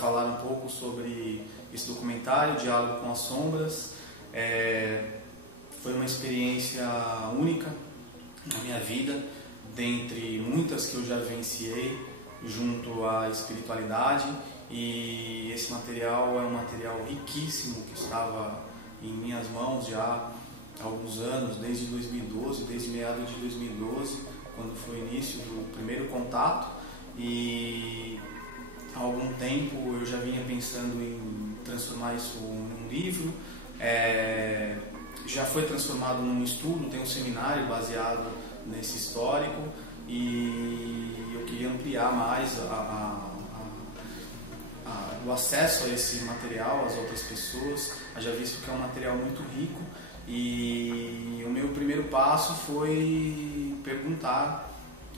falar um pouco sobre esse documentário, Diálogo com as Sombras. Foi uma experiência única na minha vida, dentre muitas que eu já vivenciei junto à espiritualidade, e esse material é um material riquíssimo que estava em minhas mãos já há alguns anos, desde 2012, desde meados de 2012, quando foi o início do primeiro contato, e há algum tempo eu já vinha pensando em transformar isso num livro. Já foi transformado num estudo, tem um seminário baseado nesse histórico, e eu queria ampliar mais o acesso a esse material às outras pessoas, já visto que é um material muito rico. E o meu primeiro passo foi perguntar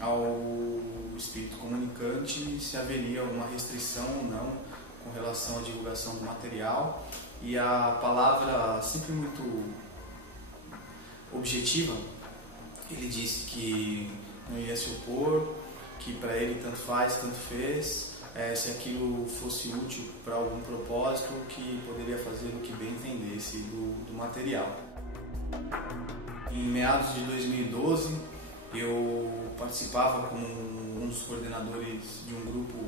ao espírito comunicante se haveria alguma restrição ou não com relação à divulgação do material, e a palavra, sempre muito objetiva, ele disse que não ia se opor, que para ele tanto faz, tanto fez, se aquilo fosse útil para algum propósito, que poderia fazer o que bem entendesse do material. Em meados de 2012, eu participava como um dos coordenadores de um grupo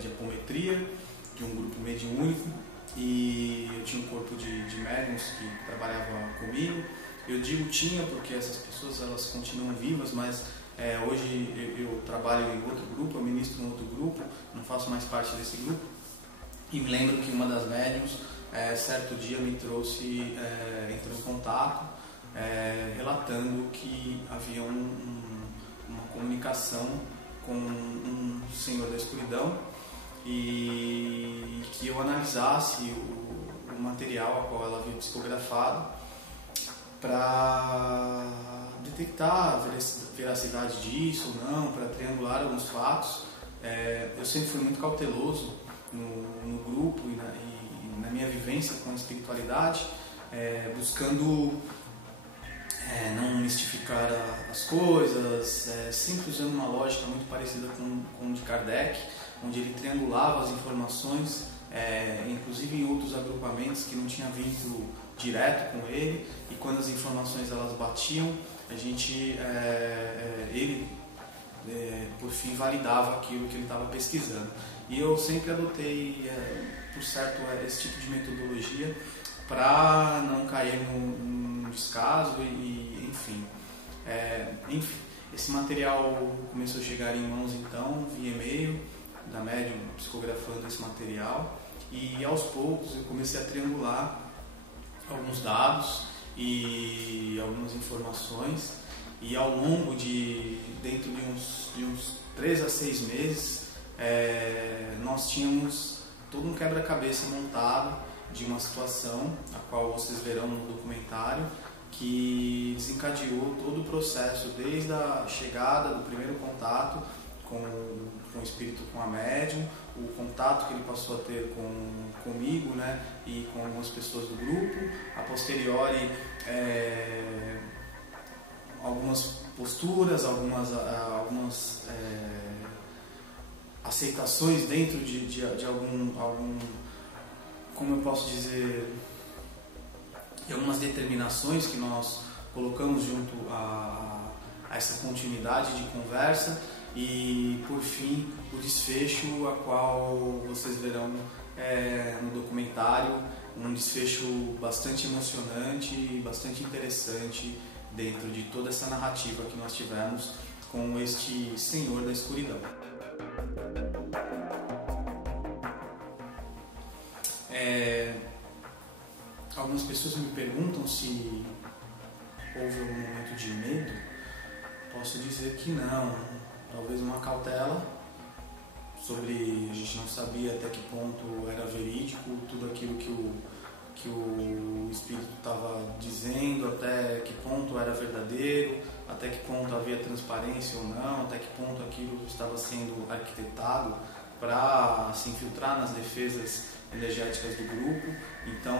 de apometria, de um grupo mediúnico, e eu tinha um corpo de médiuns que trabalhava comigo. Eu digo tinha porque essas pessoas elas continuam vivas, mas hoje eu trabalho em outro grupo, eu ministro em outro grupo, não faço mais parte desse grupo. E me lembro que uma das médiuns, certo dia, me trouxe, entrou em contato, relatando que havia uma comunicação com um senhor da escuridão, e que eu analisasse o material a qual ela havia psicografado para detectar a veracidade disso ou não, para triangular alguns fatos. Eu sempre fui muito cauteloso no grupo e na minha vivência com a espiritualidade, buscando não mistificar as coisas, sempre usando uma lógica muito parecida com o de Kardec, onde ele triangulava as informações, inclusive em outros agrupamentos que não tinha vínculo direto com ele, e quando as informações elas batiam, ele por fim validava aquilo que ele estava pesquisando. E eu sempre adotei, por certo, esse tipo de metodologia para não cair num descaso enfim. Esse material começou a chegar em mãos então via e-mail da médium psicografando esse material, e aos poucos eu comecei a triangular alguns dados e algumas informações, e ao longo dentro de uns 3 a 6 meses, nós tínhamos todo um quebra-cabeça montado de uma situação, a qual vocês verão no documentário, que desencadeou todo o processo, desde a chegada do primeiro contato com o espírito, com a médium, o contato que ele passou a ter comigo, né, e com algumas pessoas do grupo, a posteriori algumas posturas, algumas aceitações dentro de algum, como eu posso dizer, de algumas determinações que nós colocamos junto a essa continuidade de conversa, e por fim o desfecho, a qual vocês verão no documentário, um desfecho bastante emocionante e bastante interessante dentro de toda essa narrativa que nós tivemos com este Senhor da Escuridão. Algumas pessoas me perguntam se houve algum momento de medo. Posso dizer que não. Talvez uma cautela sobre, a gente não sabia até que ponto era verídico tudo aquilo que o Espírito estava dizendo, até que ponto era verdadeiro, até que ponto havia transparência ou não, até que ponto aquilo estava sendo arquitetado para se infiltrar nas defesas energéticas do grupo. Então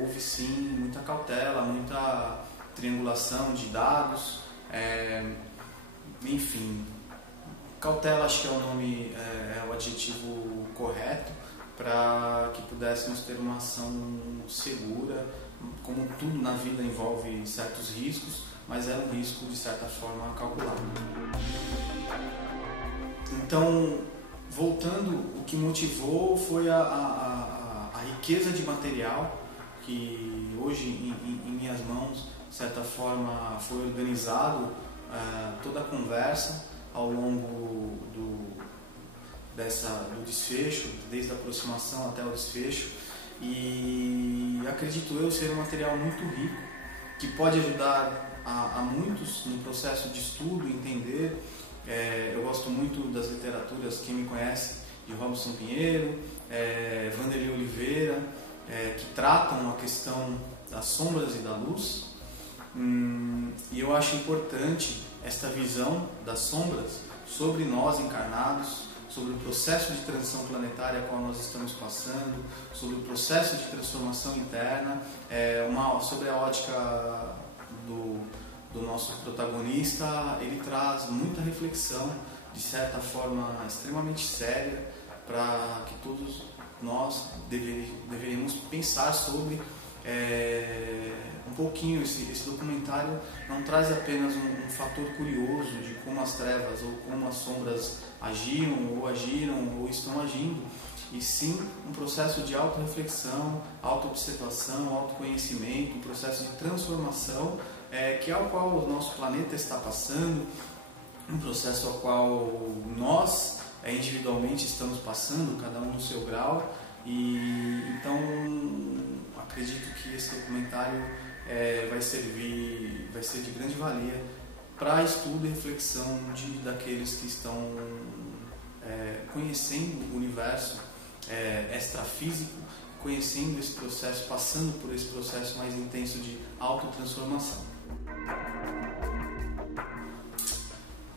houve sim muita cautela, muita triangulação de dados, enfim, cautela acho que é o nome, é o adjetivo correto para que pudéssemos ter uma ação segura. Como tudo na vida envolve certos riscos, mas era um risco de certa forma calculado. Então, voltando, o que motivou foi a riqueza de material que hoje em minhas mãos, de certa forma, foi organizado toda a conversa ao longo do desfecho, desde a aproximação até o desfecho, e acredito eu ser um material muito rico que pode ajudar a muitos no processo de estudo, entender. Eu gosto muito das literaturas, quem me conhece, de Robson Pinheiro, Vanderlei Oliveira, que tratam a questão das sombras e da luz, e eu acho importante esta visão das sombras sobre nós encarnados, sobre o processo de transição planetária a qual nós estamos passando, sobre o processo de transformação interna, sobre a ótica do nosso protagonista. Ele traz muita reflexão, de certa forma extremamente séria, para que todos nós deveríamos pensar sobre um pouquinho. Esse documentário não traz apenas um fator curioso de como as trevas ou como as sombras agiram ou estão agindo, e sim um processo de autorreflexão, autoobservação, autoconhecimento, um processo de transformação que é ao qual o nosso planeta está passando, um processo ao qual nós individualmente estamos passando, cada um no seu grau. E então acredito que esse documentário vai ser de grande valia para estudo e reflexão daqueles que estão conhecendo o universo extrafísico, conhecendo esse processo, passando por esse processo mais intenso de autotransformação.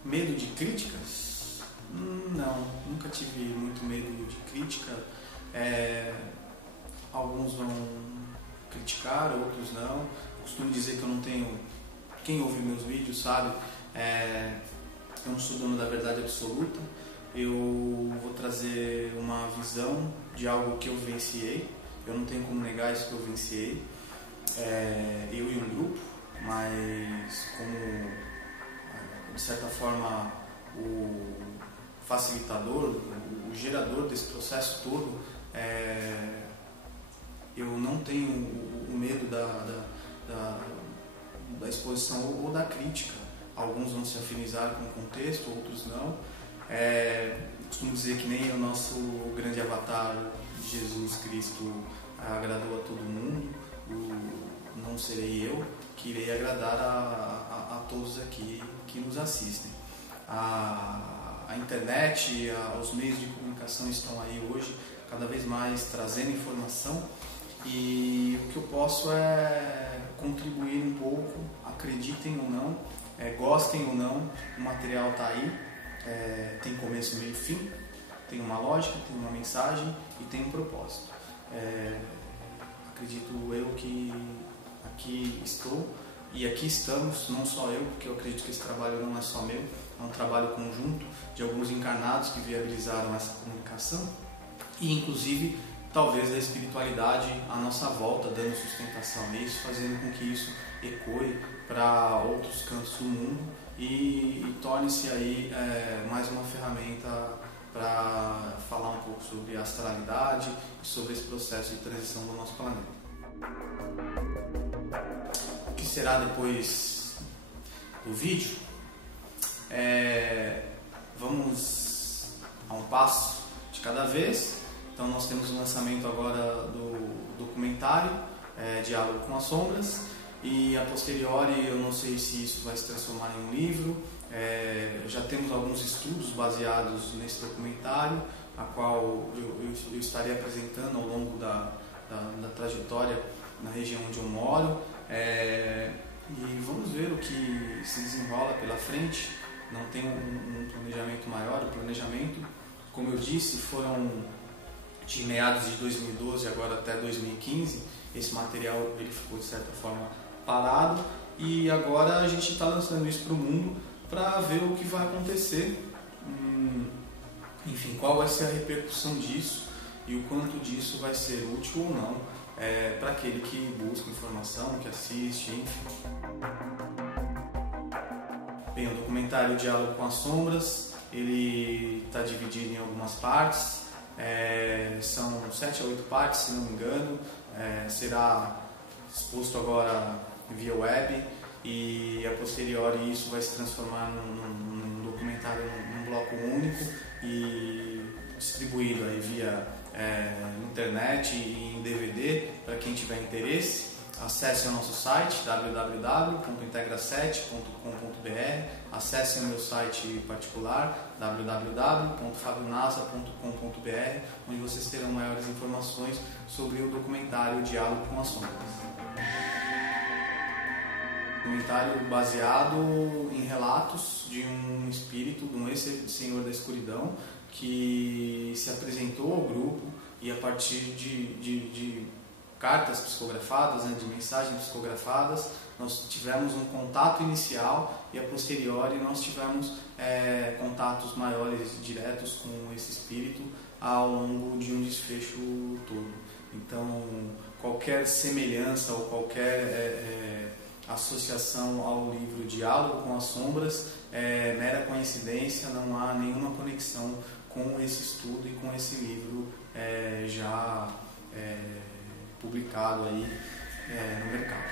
Medo de críticas? Não, nunca tive muito medo de crítica. Alguns vão criticar, outros não. Eu costumo dizer que eu não tenho... Quem ouve meus vídeos sabe, eu não sou dono da verdade absoluta. Eu vou trazer uma visão de algo que eu vivenciei. Eu não tenho como negar isso que eu vivenciei. Eu e um grupo, mas como, de certa forma, o facilitador, o gerador desse processo todo, eu não tenho o medo da exposição ou da crítica. Alguns vão se afinizar com o contexto, outros não. Costumo dizer que nem o nosso grande avatar, Jesus Cristo, agradou a todo mundo. Não serei eu que irei agradar a todos aqui que nos assistem. A internet, os meios de comunicação estão aí hoje, cada vez mais trazendo informação, e o que eu posso é contribuir um pouco, acreditem ou não, gostem ou não, o material está aí, tem começo, meio e fim, tem uma lógica, tem uma mensagem e tem um propósito. Acredito eu que aqui estou e aqui estamos, não só eu, porque eu acredito que esse trabalho não é só meu, é um trabalho conjunto de alguns encarnados que viabilizaram essa comunicação e inclusive talvez a espiritualidade à nossa volta, dando sustentação a isso, fazendo com que isso ecoe para outros cantos do mundo e torne-se aí mais uma ferramenta para falar um pouco sobre a astralidade e sobre esse processo de transição do nosso planeta. O que será depois do vídeo? Vamos a um passo de cada vez. Então nós temos o lançamento agora do documentário Diálogo com as Sombras, e a posteriori eu não sei se isso vai se transformar em um livro. Já temos alguns estudos baseados nesse documentário, a qual eu estarei apresentando ao longo da trajetória na região onde eu moro, e vamos ver o que se desenrola pela frente. Não tem um planejamento maior. O planejamento, como eu disse, foram de meados de 2012 agora até 2015. Esse material ele ficou de certa forma parado, e agora a gente está lançando isso para o mundo para ver o que vai acontecer. enfim, qual vai ser a repercussão disso e o quanto disso vai ser útil ou não para aquele que busca informação, que assiste, enfim. Bem, o documentário Diálogo com as Sombras, ele está dividido em algumas partes, são 7 a 8 partes, se não me engano, será exposto agora via web e a posteriori isso vai se transformar num documentário, num bloco único e distribuído aí via internet e em DVD para quem tiver interesse. Acesse o nosso site www.integra7.com.br, acesse o meu site particular www.fabionasa.com.br, onde vocês terão maiores informações sobre o documentário Diálogo com as Sombras. Documentário baseado em relatos de um espírito, de um ex-senhor da escuridão, que se apresentou ao grupo e a partir de cartas psicografadas, de mensagens psicografadas, nós tivemos um contato inicial e a posteriori nós tivemos contatos maiores diretos com esse espírito ao longo de um desfecho todo. Então, qualquer semelhança ou qualquer associação ao livro Diálogo com as Sombras é mera coincidência, não há nenhuma conexão com esse estudo e com esse livro já publicado aí no mercado.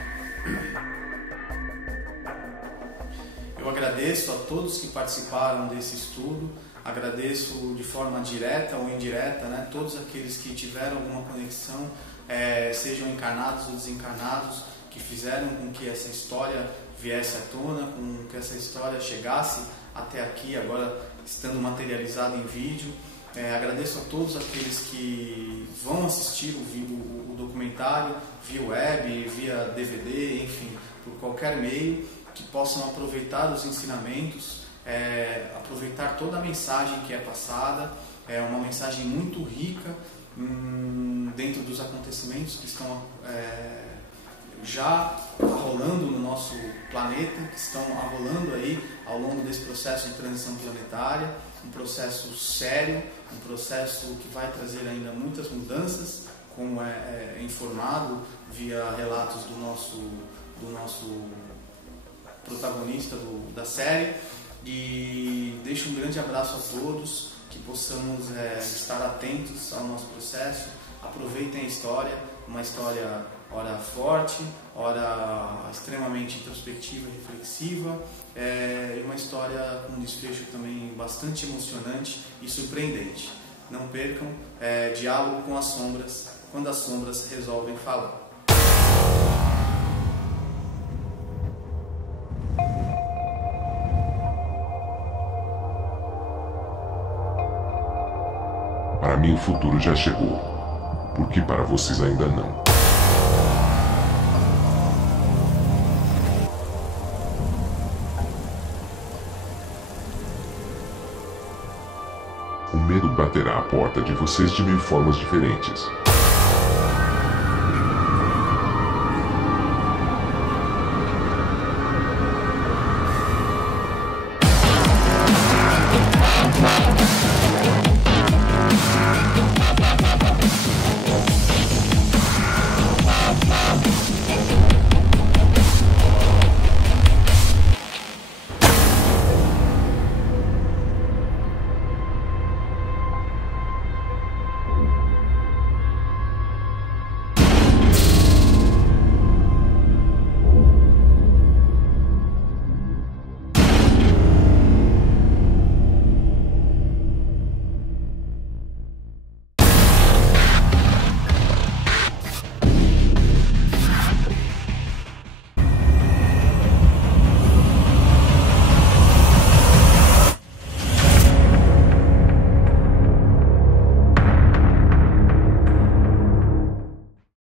Eu agradeço a todos que participaram desse estudo, agradeço de forma direta ou indireta, todos aqueles que tiveram alguma conexão, sejam encarnados ou desencarnados, que fizeram com que essa história viesse à tona, com que essa história chegasse até aqui, agora estando materializada em vídeo. Agradeço a todos aqueles que vão assistir o documentário via web, via DVD, enfim, por qualquer meio, que possam aproveitar os ensinamentos, aproveitar toda a mensagem que é passada. É uma mensagem muito rica dentro dos acontecimentos que estão já rolando no nosso planeta, que estão rolando aí ao longo desse processo de transição planetária, um processo sério, um processo que vai trazer ainda muitas mudanças, como é informado via relatos do nosso protagonista da série. E deixo um grande abraço a todos, que possamos estar atentos ao nosso processo, aproveitem a história, uma história ora forte, ora extremamente introspectiva e reflexiva, e uma história com um desfecho também bastante emocionante e surpreendente. Não percam Diálogo com as Sombras, quando as sombras resolvem falar. Para mim o futuro já chegou, porque para vocês ainda não. O medo baterá à porta de vocês de 1000 formas diferentes.